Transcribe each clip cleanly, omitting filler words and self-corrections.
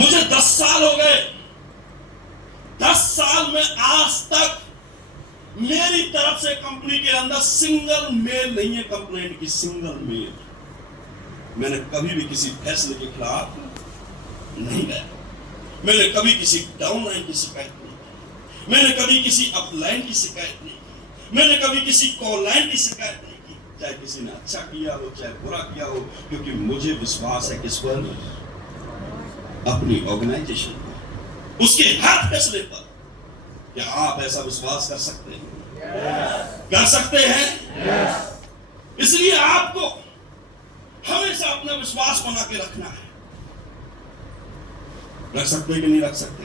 मुझे 10 साल हो गए, 10 साल में आज तक मेरी तरफ से कंपनी के अंदर सिंगल मेल नहीं है कंप्लेंट की, सिंगल मेल। मैंने कभी भी किसी फैसले के खिलाफ नहीं गया, मैंने कभी किसी डाउनलाइन की शिकायत नहीं की, मैंने कभी किसी अपलाइन की शिकायत नहीं की, मैंने कभी किसी कॉललाइन की शिकायत नहीं की, चाहे किसी ने अच्छा किया हो चाहे बुरा किया हो, क्योंकि मुझे विश्वास है किस पर, अपनी ऑर्गेनाइजेशन पर, उसके हर फैसले पर। क्या आप ऐसा विश्वास कर सकते हैं? कर सकते हैं? इसलिए आपको हमेशा अपना विश्वास बना के रखना है। रख सकते हैं कि नहीं रख सकते?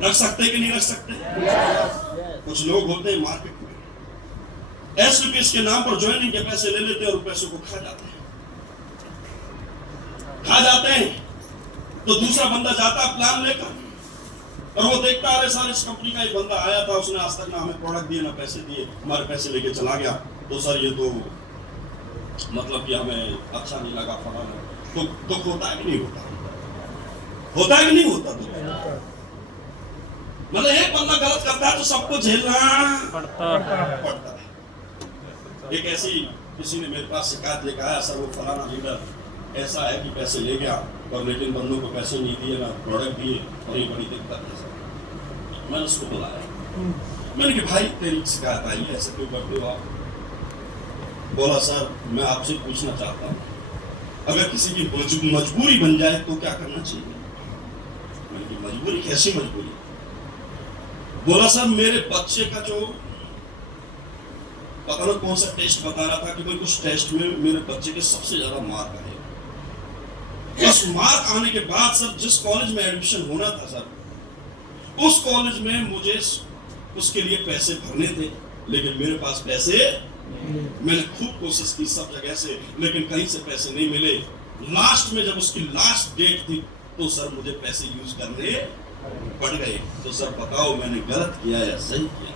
रख सकते हैं कि नहीं रख सकते? कुछ लोग होते हैं मार्केट में एसपीएस के नाम पर ज्वाइनिंग के पैसे ले लेते हैं और पैसों को खा जाते हैं। तो दूसरा बंदा जाता है प्लान लेकर और वो देखता है सारे इस कंपनी का एक बंदा आया था, उसने आज तक ना हमें प्रोडक्ट दिए ना पैसे दिए, हमारे पैसे लेके चला गया, तो सर ये तो मतलब कि हमें अच्छा नहीं लगा, फलाना। तो होता है कि नहीं होता? होता है कि नहीं होता? तो मतलब एक बंदा गलत करता है तो सबको झेलना पड़ता है। एक ऐसी किसी ने मेरे पास शिकायत लेकर आया, सर वो फलाना लीडर ऐसा है कि पैसे ले गया और लेकिन बंदों को पैसे नहीं दिए ना प्रोडक्ट दिए और ये बड़ी दिक्कत है सर। मैंने उसको बुलाया, मैंने कि भाई तेरी शिकायत आई है, ऐसे क्यों करते हो आप? बोला सर मैं आपसे पूछना चाहता हूँ, अगर किसी की मजबूरी बन जाए तो क्या करना चाहिए? मैंने कि मजबूरी? कैसी मजबूरी? बोला सर मेरे बच्चे का जो पता नहीं कौन सा टेस्ट बता रहा था कि भाई कुछ टेस्ट में मेरे बच्चे के सबसे ज्यादा मार्क आए। उस मार्क आने के बाद सर जिस कॉलेज में एडमिशन होना था सर, उस कॉलेज में मुझे उसके लिए पैसे भरने थे, लेकिन मेरे पास पैसे, मैंने खूब कोशिश की सब जगह से, लेकिन कहीं से पैसे नहीं मिले। लास्ट में जब उसकी लास्ट डेट थी तो सर मुझे पैसे यूज करने पड़ गए। तो सर बताओ मैंने गलत किया या सही किया?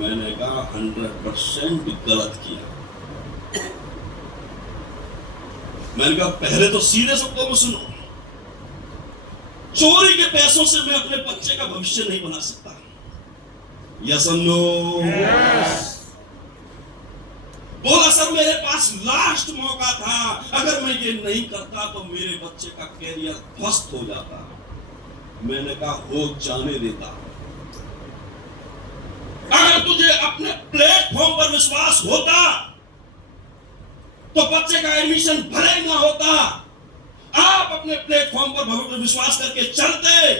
मैंने कहा 100% गलत किया। मैंने कहा पहले तो सीधे शब्दों में सुनो, चोरी के पैसों से मैं अपने बच्चे का भविष्य नहीं बना सकता। यस और नो? बोला सर मेरे पास लास्ट मौका था, अगर मैं ये नहीं करता तो मेरे बच्चे का कैरियर ध्वस्त हो जाता। मैंने कहा हो जाने देता। अगर तुझे अपने प्लेटफॉर्म पर विश्वास होता तो बच्चे का एडमिशन भले ना होता। आप अपने प्लेटफॉर्म पर विश्वास करके चलते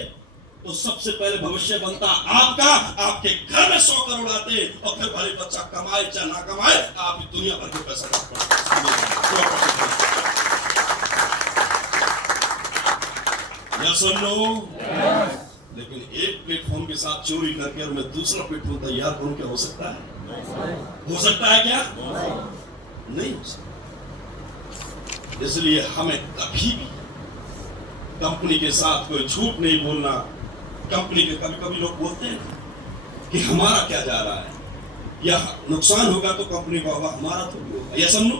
तो सबसे पहले भविष्य बनता आपका, आपके घर में 100 करोड़ आते और फिर भले बच्चा कमाए चाहे ना कमाए, आप दुनिया भर के पैसा लेकिन एक प्लेटफॉर्म के साथ चोरी करके और मैं दूसरा प्लेटफॉर्म तैयार करूं, क्या हो सकता है? हो सकता है क्या? नहीं हो सकता। इसलिए हमें कभी भी कंपनी के साथ कोई झूठ नहीं बोलना। कंपनी के कभी कभी लोग बोलते हैं कि हमारा क्या जा रहा है, या नुकसान होगा तो कंपनी का होगा, हमारा तो भी होगा। यस समझो,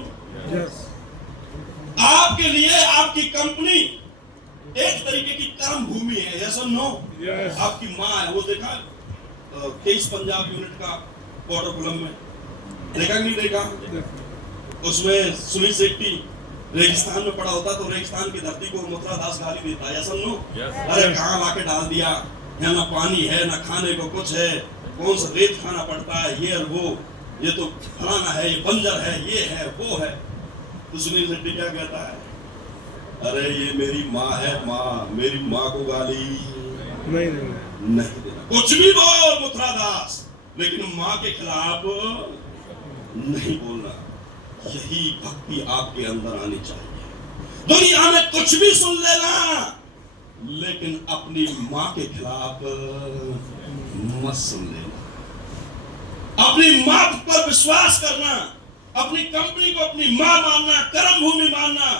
आपके लिए आपकी कंपनी एक तरीके की कर्म भूमि है। Yes no? आपकी माँ है, वो देखा 23 पंजाब यूनिट का वाटर कॉलम में देखा कि नहीं देखा? उसमें सुनील शेट्टी रेगिस्तान में पड़ा होता तो रेगिस्तान की धरती को मथुरा दास गाली देता है। समझो, अरे कहाँ लाके डाल दिया, यहाँ ना पानी है ना खाने को कुछ है, कौन सा रेत खाना पड़ता है, ये और वो, ये तो फलाना है, ये बंजर है, ये है वो है। तो सुनील शेट्टी क्या कहता है? अरे ये मेरी माँ है, माँ, मेरी माँ को गाली नहीं देना। कुछ भी बोल मथुरा दास, लेकिन माँ के खिलाफ नहीं बोलना। यही भक्ति आपके अंदर आनी चाहिए। दुनिया में कुछ भी सुन लेना, लेकिन अपनी माँ के खिलाफ मत सुन लेना। अपनी माँ पर विश्वास करना, अपनी कंपनी को अपनी माँ मानना, कर्म भूमि मानना,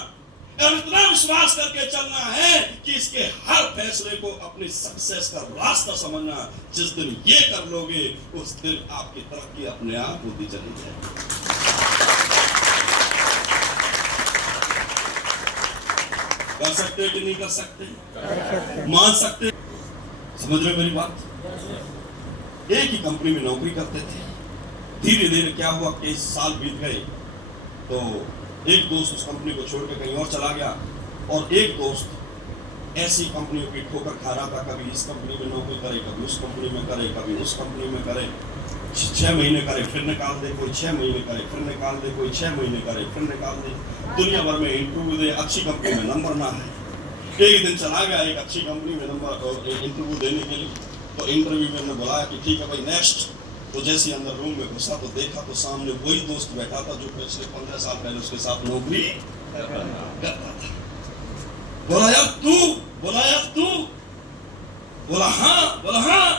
और इतना विश्वास करके चलना है कि इसके हर फैसले को अपनी सक्सेस का रास्ता समझना। जिस दिन ये कर लोगे उस दिन आपकी तरक्की अपने आप होती चली जाएगी। कर सकते हैं कि नहीं कर सकते? मान सकते? समझ रहे मेरी बात? एक ही कंपनी में नौकरी करते थे। धीरे धीरे क्या हुआ, कई साल बीत गए तो एक दोस्त उस कंपनी को छोड़ के कहीं और चला गया, और एक दोस्त ऐसी कंपनियों की ठोकर खा रहा था। कभी इस कंपनी में नौकरी करे, कभी उस कंपनी में करे, कभी उस कंपनी में करे। 6 महीने करे, फिर निकाल दे, कोई 6 महीने करे, फिर निकाल दे, कोई 6 महीने करे, फिर निकाल दे। दुनिया भर में इंटरव्यू दे, अच्छी कंपनी में नंबर ना है। एक दिन चला गया एक अच्छी कंपनी में नंबर इंटरव्यू देने के लिए, तो इंटरव्यू में बुलाया कि ठीक है भाई नेक्स्ट। तो जैसे अंदर रूम में घुसा तो देखा तो सामने वही दोस्त बैठा था जो पिछले 15 साल पहले उसके साथ नौकरी करता था। बोला यार तू, बोला यार तू, बोला हाँ, बोला हाँ।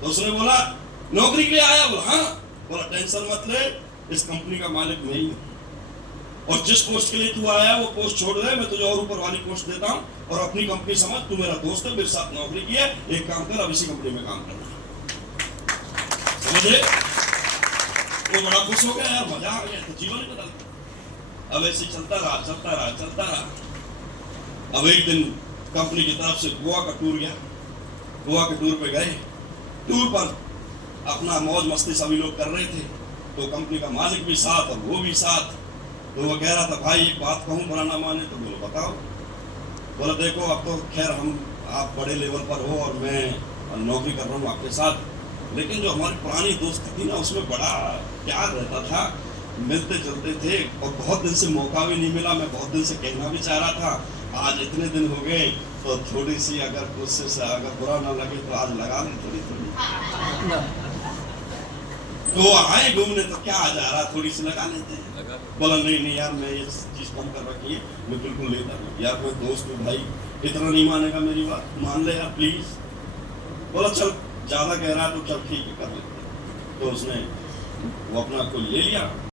तो उसने बोला नौकरी के लिए आया? बोला हाँ। बोला टेंशन मत ले, इस कंपनी का मालिक मैं ही हूं, और जिस पोस्ट के लिए तू आया वो पोस्ट छोड़ दे, मैं तुझे और ऊपर वाली पोस्ट देता हूं, और अपनी कंपनी समझ, तू मेरा दोस्त है, मेरे साथ नौकरी की है, एक काम कर, अब इसी कंपनी में काम करना। समझे? वो बड़ा खुश हो गया, यार मजा आ गया, तो जीवन ही बदल गया। अब ऐसे चलता रहा, चलता रहा, चलता रहा। अब एक दिन कंपनी की तरफ से गोवा का टूर गया। गोवा के टूर पे गए, टूर पर अपना मौज मस्ती सभी लोग कर रहे थे, तो कंपनी का मालिक भी साथ और वो भी साथ। तो वो कह रहा था भाई एक बात कहूँ, बुरा ना माने। तो बोलो बताओ। बोला देखो अब तो खैर आप बड़े लेवल पर हो और मैं नौकरी कर रहा हूँ आपके साथ, लेकिन जो हमारी पुरानी दोस्ती थी ना उसमें बड़ा प्यार रहता था, मिलते जुलते थे, और बहुत दिन से मौका भी नहीं मिला। मैं बहुत दिन से कहना भी चाह रहा था, आज इतने दिन हो गए तो थोड़ी सी अगर गुस्से से अगर बुरा ना लगे तो आज लगा लें थोड़ी थोड़ी। तो आए घूमने तो क्या आ जा रहा, थोड़ी सी लगा लेते हैं। बोला नहीं नहीं यार मैं ये चीज कम कर रखी है, मैं बिल्कुल लेता हूँ यार, मैं दोस्त हूँ भाई, इतना नहीं मानेगा मेरी बात, मान ले यार प्लीज। बोला चल ज्यादा कह रहा है तो चल ठीक है कर लेते। तो उसने वो अपना कोई ले लिया,